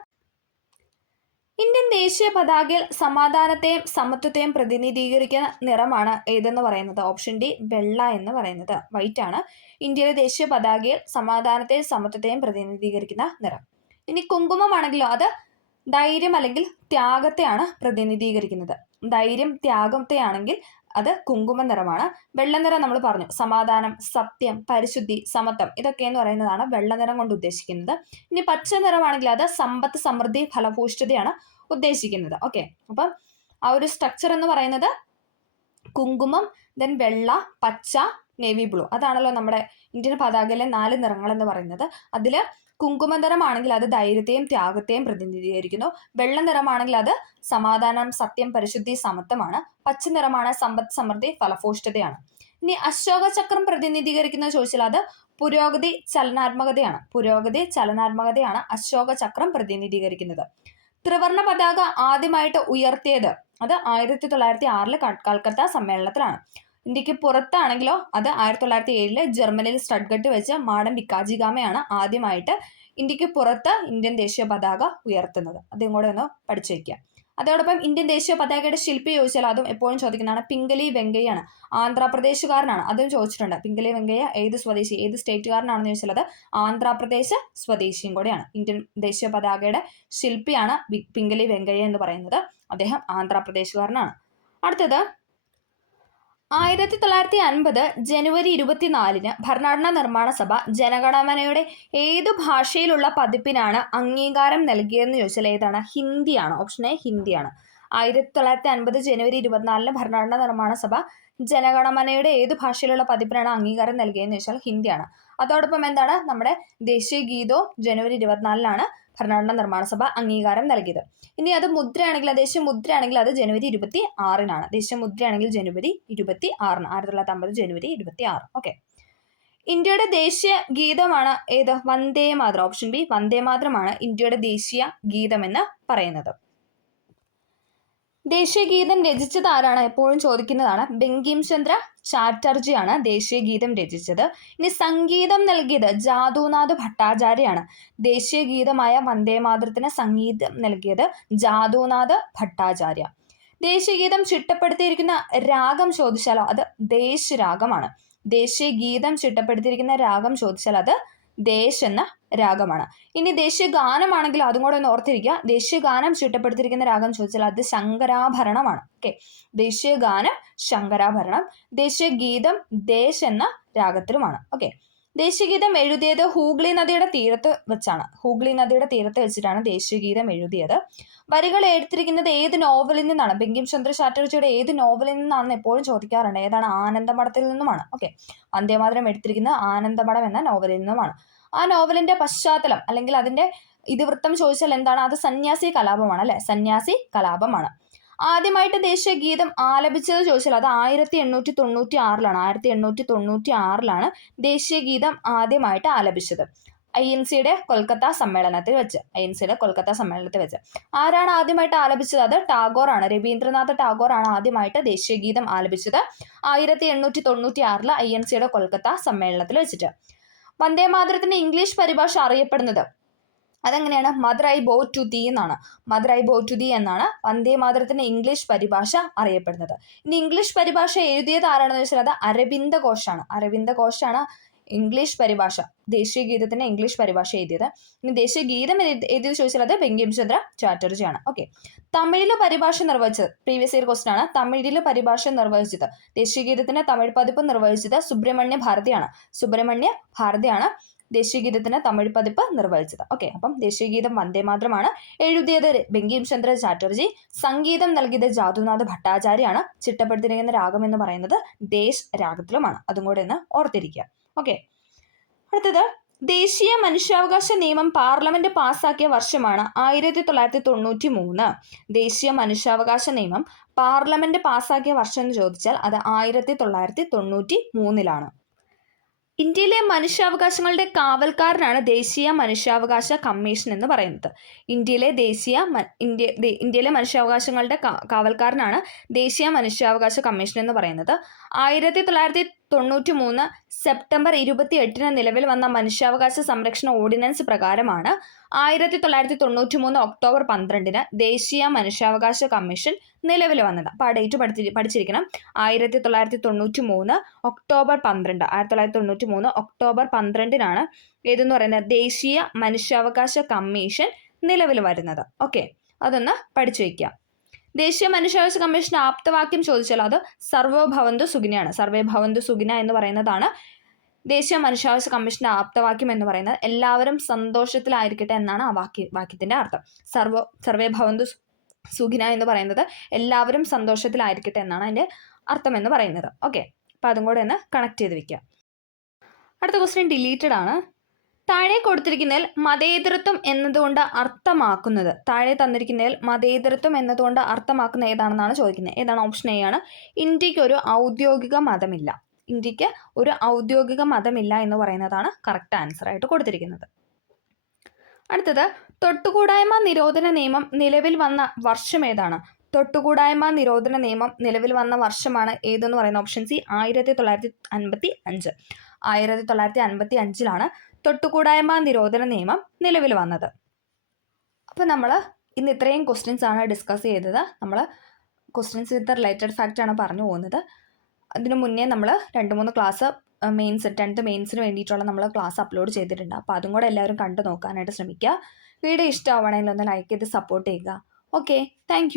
ഇന്ത്യൻ ദേശീയ പതാകയിൽ സമാധാനത്തെയും സമത്വത്തെയും പ്രതിനിധീകരിക്കുന്ന നിറമാണ് ഏതെന്ന് പറയുന്നത്? ഓപ്ഷൻ ഡി, വെള്ള എന്ന് പറയുന്നത്. വൈറ്റ് ആണ് ഇന്ത്യയിലെ ദേശീയ പതാകയിൽ സമാധാനത്തെയും സമത്വത്തെയും പ്രതിനിധീകരിക്കുന്ന നിറം. ഇനി കുങ്കുമമാണെങ്കിലോ അത് ധൈര്യം അല്ലെങ്കിൽ ത്യാഗത്തെയാണ് പ്രതിനിധീകരിക്കുന്നത്. ധൈര്യം, ത്യാഗത്തെയാണെങ്കിൽ അത് കുങ്കുമ നിറമാണ്. വെള്ള നിറം നമ്മൾ പറഞ്ഞു സമാധാനം, സത്യം, പരിശുദ്ധി, സമത്വം, ഇതൊക്കെ എന്ന് പറയുന്നതാണ് വെള്ള നിറം കൊണ്ട് ഉദ്ദേശിക്കുന്നത്. ഇനി പച്ച നിറമാണെങ്കിൽ അത് സമ്പത്ത്, സമൃദ്ധി, ഫലഭൂഷ്ഠതയാണ് ഉദ്ദേശിക്കുന്നത്. ഓക്കെ, അപ്പം ആ ഒരു സ്ട്രക്ചർ എന്ന് പറയുന്നത് കുങ്കുമം, ദെൻ വെള്ള, പച്ച, നേവി ബ്ലൂ, അതാണല്ലോ നമ്മുടെ ഇന്ത്യൻ പതാകയിലെ 4 നിറങ്ങൾ എന്ന് പറയുന്നത്. അതിൽ കുങ്കുമ നിറമാണെങ്കിൽ അത് ധൈര്യത്തെയും ത്യാഗത്തെയും പ്രതിനിധീകരിക്കുന്നു. വെള്ള നിറമാണെങ്കിൽ അത് സമാധാനം, സത്യം, പരിശുദ്ധി, സമത്വമാണ്. പച്ച നിറമാണ് സമ്പത്ത്, സമൃദ്ധി, ഫലഭൂഷ്ഠതയാണ്. ഇനി അശോക ചക്രം പ്രതിനിധീകരിക്കുന്നത് ചോദിച്ചാൽ അത് പുരോഗതി, ചലനാത്മകതയാണ്. പുരോഗതി, ചലനാത്മകതയാണ് അശോക ചക്രം പ്രതിനിധീകരിക്കുന്നത്. ത്രിവർണ പതാക ആദ്യമായിട്ട് ഉയർത്തിയത് അത് 1906 കൽക്കത്ത സമ്മേളനത്തിലാണ്. ഇന്ത്യക്ക് പുറത്താണെങ്കിലോ അത് 1907 ജർമ്മനിയിൽ സ്റ്റഡ്ഗട്ട് വെച്ച് മാഡം വിക്കാജി ഗാമയാണ് ആദ്യമായിട്ട് ഇന്ത്യക്ക് പുറത്ത് ഇന്ത്യൻ ദേശീയ പതാക ഉയർത്തുന്നത്. അതും കൂടെ ഒന്ന് പഠിച്ചു വയ്ക്കുക. അതോടൊപ്പം ഇന്ത്യൻ ദേശീയ പതാകയുടെ ശില്പി ചോദിച്ചാൽ അതും എപ്പോഴും ചോദിക്കുന്നതാണ്. പിംഗലി വെങ്കയ്യാണ്, ആന്ധ്രാപ്രദേശുകാരനാണ്. അതും ചോദിച്ചിട്ടുണ്ട്. പിംഗലി വെങ്കയ്യ ഏത് സ്വദേശി, ഏത് സ്റ്റേറ്റുകാരനാണെന്ന് ചോദിച്ചാൽ അത് ആന്ധ്രാപ്രദേശ് സ്വദേശിയും കൂടെയാണ്. ഇന്ത്യൻ ദേശീയ പതാകയുടെ ശില്പിയാണ് പിംഗലി വെങ്കയ്യ എന്ന് പറയുന്നത്. അദ്ദേഹം ആന്ധ്രാപ്രദേശുകാരനാണ്. അടുത്തത്, 1950 ജനുവരി 24 ഭരണഘടനാ നിർമ്മാണ സഭ ജനഗണമനയുടെ ഏതു ഭാഷയിലുള്ള പതിപ്പിനാണ് അംഗീകാരം നൽകിയതെന്ന് ചോദിച്ചാൽ ഏതാണ്? ഹിന്ദിയാണ്. ഓപ്ഷൻ എ, ഹിന്ദിയാണ്. 1950 ജനുവരി 24 ഭരണഘടനാ നിർമ്മാണ സഭ ജനഗണമനയുടെ ഏതു ഭാഷയിലുള്ള പതിപ്പിനാണ് അംഗീകാരം നൽകിയതെന്ന് ചോദിച്ചാൽ ഹിന്ദിയാണ്. അതോടൊപ്പം എന്താണ്? നമ്മുടെ ദേശീയ ഗീതവും ജനുവരി 24 ഭരണഘടനാ നിർമ്മാണ സഭ അംഗീകാരം നൽകിയത്. ഇനി അത് മുദ്രയാണെങ്കിൽ, ദേശീയ മുദ്രയാണെങ്കിൽ അത് ജനുവരി 26 ദേശീയ മുദ്രയാണെങ്കിൽ ജനുവരി 26 1950 ജനുവരി 26. ഓക്കെ, ഇന്ത്യയുടെ ദേശീയ ഗീതമാണ് ഏത്? വന്ദേ മാതരം. ഓപ്ഷൻ ബി, വന്ദേ മാതരമാണ് ഇന്ത്യയുടെ ദേശീയ ഗീതം എന്ന് പറയുന്നത്. ദേശീയ ഗീതം രചിച്ചത് ആരാണ്? എപ്പോഴും ചോദിക്കുന്നതാണ്. ബങ്കിം ചന്ദ്ര ചാറ്റർജിയാണ് ദേശീയ ഗീതം രചിച്ചത്. ഇനി സംഗീതം നൽകിയത് ജാദുനാഥ് ഭട്ടാചാര്യയാണ്. ദേശീയ ഗീതമായ വന്ദേ മാതരത്തിന് സംഗീതം നൽകിയത് ജാദുനാഥ് ഭട്ടാചാര്യ. ദേശീയ ഗീതം ചിട്ടപ്പെടുത്തിയിരിക്കുന്ന രാഗം ചോദിച്ചാലോ അത് ദേശ് രാഗമാണ്. ദേശീയ ഗീതം ചിട്ടപ്പെടുത്തിയിരിക്കുന്ന രാഗം ചോദിച്ചാൽ അത് ദേശ് എന്ന രാഗമാണ്. ഇനി ദേശീയ ഗാനമാണെങ്കിൽ അതും കൂടെ ഒന്ന് ഓർത്തിരിക്കുക. ദേശീയ ഗാനം ചിട്ടപ്പെടുത്തിയിരിക്കുന്ന രാഗം ചോദിച്ചാൽ അത് ശങ്കരാഭരണമാണ്. ഓക്കെ, ദേശീയ ഗാനം ശങ്കരാഭരണം. ദേശീയ ഗീതം ദേശ് എന്ന രാഗത്തിലുമാണ്. ഓക്കെ, ദേശീയഗീതം എഴുതിയത് ഹൂഗ്ലി നദിയുടെ തീരത്ത് വെച്ചാണ്. ഹൂഗ്ലി നദിയുടെ തീരത്ത് വെച്ചിട്ടാണ് ദേശീയഗീതം എഴുതിയത്. വരികൾ എടുത്തിരിക്കുന്നത് ഏത് നോവലിൽ നിന്നാണ്? ബങ്കിം ചന്ദ്ര ചാറ്റർജിയുടെ ഏത് നോവലിൽ നിന്നാണെന്ന് എപ്പോഴും ചോദിക്കാറുണ്ട്. ഏതാണ്? ആനന്ദമഠത്തിൽ നിന്നുമാണ്. ഓക്കെ, വന്ദേമാതരം എടുത്തിരിക്കുന്നത് ആനന്ദമഠം എന്ന നോവലിൽ നിന്നുമാണ്. ആ നോവലിന്റെ പശ്ചാത്തലം അല്ലെങ്കിൽ അതിന്റെ ഇതിവൃത്തം ചോദിച്ചാൽ എന്താണ്? അത് സന്യാസി കലാപമാണ് അല്ലെ, സന്യാസി കലാപമാണ്. ആദ്യമായിട്ട് ദേശീയ ഗീതം ആലപിച്ചത് ചോദിച്ചാൽ അത് 1896 1896 ദേശീയ ഗീതം ആദ്യമായിട്ട് ആലപിച്ചത്. INCയുടെ കൊൽക്കത്ത സമ്മേളനത്തിൽ വെച്ച്. ആരാണ് ആദ്യമായിട്ട് ആലപിച്ചത്? അത് ടാഗോർ ആണ്. രവീന്ദ്രനാഥ ടാഗോർ ആണ് ആദ്യമായിട്ട് ദേശീയ ഗീതം ആലപിച്ചത് 1896 INCയുടെ കൊൽക്കത്ത സമ്മേളനത്തിൽ വെച്ചിട്ട്. വന്ദേമാതരത്തിന്റെ ഇംഗ്ലീഷ് പരിഭാഷ അറിയപ്പെടുന്നത് അതെങ്ങനെയാണ്? മദർ ഐ ബോ ടു ദീ എന്നാണ്. മദർ ഐ ബോ ടു ദീ എന്നാണ് വന്ദേമാതരത്തിന്റെ ഇംഗ്ലീഷ് പരിഭാഷ അറിയപ്പെടുന്നത്. ഇനി ഇംഗ്ലീഷ് പരിഭാഷ എഴുതിയത് ആരാണെന്ന് ചോദിച്ചാൽ അത് അരവിന്ദ ഘോഷാണ്. അരവിന്ദ ഘോഷാണ് ഇംഗ്ലീഷ് പരിഭാഷ, ദേശീയ ഗീതത്തിന്റെ ഇംഗ്ലീഷ് പരിഭാഷ എഴുതിയത്. ഇനി ദേശീയ ഗീതം എഴുതിയത് ചോദിച്ചാൽ അത് ബങ്കിം ചന്ദ്ര ചാറ്റർജിയാണ്. ഓക്കെ, തമിഴിലെ പരിഭാഷ നിർവഹിച്ചത് പ്രീവിയസ് ഇയർ ക്വസ്റ്റൻ ആണ്. തമിഴിലെ പരിഭാഷ നിർവഹിച്ചത്, ദേശീയ ഗീതത്തിന്റെ തമിഴ് പതിപ്പ് നിർവഹിച്ചത് സുബ്രഹ്മണ്യ ഭാരതിയാണ് ദേശീയ ഗീതത്തിന് തമിഴ് പതിപ്പ് നിർവഹിച്ചത്. ഓക്കെ, അപ്പം ദേശീയ ഗീതം വന്ദേമാതരമാണ്. എഴുതിയത് ബങ്കിം ചന്ദ്ര ചാറ്റർജി. സംഗീതം നൽകിയത് ജാദുനാഥ് ഭട്ടാചാര്യാണ്. ചിട്ടപ്പെടുത്തിയിരിക്കുന്ന രാഗം എന്ന് പറയുന്നത് ദേശ് രാഗത്തിലുമാണ്. അതും കൂടെ ഒന്ന് ഓർത്തിരിക്കുക. ഓക്കെ, അടുത്തത് ദേശീയ മനുഷ്യാവകാശ നിയമം പാർലമെന്റ് പാസാക്കിയ വർഷമാണ് 1993. ദേശീയ മനുഷ്യാവകാശ നിയമം പാർലമെന്റ് പാസാക്കിയ വർഷം എന്ന് ചോദിച്ചാൽ അത് 1993. ഇന്ത്യയിലെ മനുഷ്യാവകാശങ്ങളുടെ കാവൽക്കാരനാണ് ദേശീയ മനുഷ്യാവകാശ കമ്മീഷൻ എന്ന് പറയുന്നത്. ഇന്ത്യയിലെ മനുഷ്യാവകാശങ്ങളുടെ കാവൽക്കാരനാണ് ദേശീയ മനുഷ്യാവകാശ കമ്മീഷൻ എന്ന് പറയുന്നത്. 1993 സെപ്റ്റംബർ 28 നിലവിൽ വന്ന മനുഷ്യാവകാശ സംരക്ഷണ ഓർഡിനൻസ് പ്രകാരമാണ് 1993 ഒക്ടോബർ 12 ദേശീയ മനുഷ്യാവകാശ കമ്മീഷൻ നിലവിൽ വന്നത്. അപ്പോൾ ആ ഡേറ്റ് പഠിച്ചിരിക്കണം. 1993 ഒക്ടോബർ 12 ഏതെന്ന് പറയുന്നത് ദേശീയ മനുഷ്യാവകാശ കമ്മീഷൻ നിലവിൽ വരുന്നത്. ഓക്കെ, അതൊന്ന് പഠിച്ചു വയ്ക്കുക. ദേശീയ മനുഷ്യാവകാശ കമ്മീഷൻ ആപ്തവാക്യം ചോദിച്ചാൽ അത് സർവേ ഭവന്തു സുഖിനയാണ്. സർവേ ഭവന്തു സുഖിന എന്ന് പറയുന്നതാണ് ദേശീയ മനുഷ്യാവകാശ കമ്മീഷന്റെ ആപ്തവാക്യം എന്ന് പറയുന്നത്. എല്ലാവരും സന്തോഷത്തിലായിരിക്കട്ടെ എന്നാണ് ആ വാക്യത്തിന്റെ അർത്ഥം. സർവേ ഭവന്തു സുഖിന എന്ന് പറയുന്നത് എല്ലാവരും സന്തോഷത്തിലായിരിക്കട്ടെ എന്നാണ് അതിന്റെ അർത്ഥം എന്ന് പറയുന്നത്. ഓക്കെ, അപ്പം അതും കൂടെ ഒന്ന് കണക്ട് ചെയ്ത് വെക്കുക. അടുത്ത ക്വസ്റ്റ്യൻ ഡിലീറ്റഡ് ആണ്. താഴെ കൊടുത്തിരിക്കുന്നതിൽ മതേതരത്വം എന്നതുകൊണ്ട് അർത്ഥമാക്കുന്നത്, താഴെ തന്നിരിക്കുന്നതിൽ മതേതരത്വം എന്നതുകൊണ്ട് അർത്ഥമാക്കുന്ന ഏതാണെന്നാണ് ചോദിക്കുന്നത്. ഏതാണ്? ഓപ്ഷൻ എ ആണ്. ഇന്ത്യക്ക് ഒരു ഔദ്യോഗിക മതമില്ല. ഇന്ത്യക്ക് ഒരു ഔദ്യോഗിക മതമില്ല എന്ന് പറയുന്നതാണ് കറക്റ്റ് ആൻസർ ആയിട്ട് കൊടുത്തിരിക്കുന്നത്. അടുത്തത് തൊട്ടുകൂടായ്മ നിരോധന നിയമം നിലവിൽ വന്ന വർഷം ഏതാണ്? തൊട്ടുകൂടായ്മ നിരോധന നിയമം നിലവിൽ വന്ന വർഷമാണ് ഏതെന്ന് പറയുന്ന ഓപ്ഷൻ സി 1955. 1955 തൊട്ടുകൂടായ്മ നിരോധന നിയമം നിലവിൽ വന്നത്. അപ്പോൾ നമ്മൾ ഇന്ന് ഇത്രയും ക്വസ്റ്റ്യൻസ് ആണ് ഡിസ്കസ് ചെയ്തത്. നമ്മൾ ക്വസ്റ്റ്യൻസ് വിത്ത് റിലേറ്റഡ് ഫാക്റ്റ് ആണ് പറഞ്ഞു പോകുന്നത്. അതിനു മുന്നേ നമ്മൾ 2-3 ക്ലാസ് മെയിൻസ് 10th മെയിൻസിന് വേണ്ടിയിട്ടുള്ള നമ്മൾ ക്ലാസ് അപ്ലോഡ് ചെയ്തിട്ടുണ്ട്. അപ്പോൾ അതും കൂടെ എല്ലാവരും കണ്ടു നോക്കാനായിട്ട് ശ്രമിക്കുക. വീഡിയോ ഇഷ്ടമാവണമെങ്കിൽ ഒന്ന് ലൈക്ക് ചെയ്ത് സപ്പോർട്ട് ചെയ്യുക. Okay, thank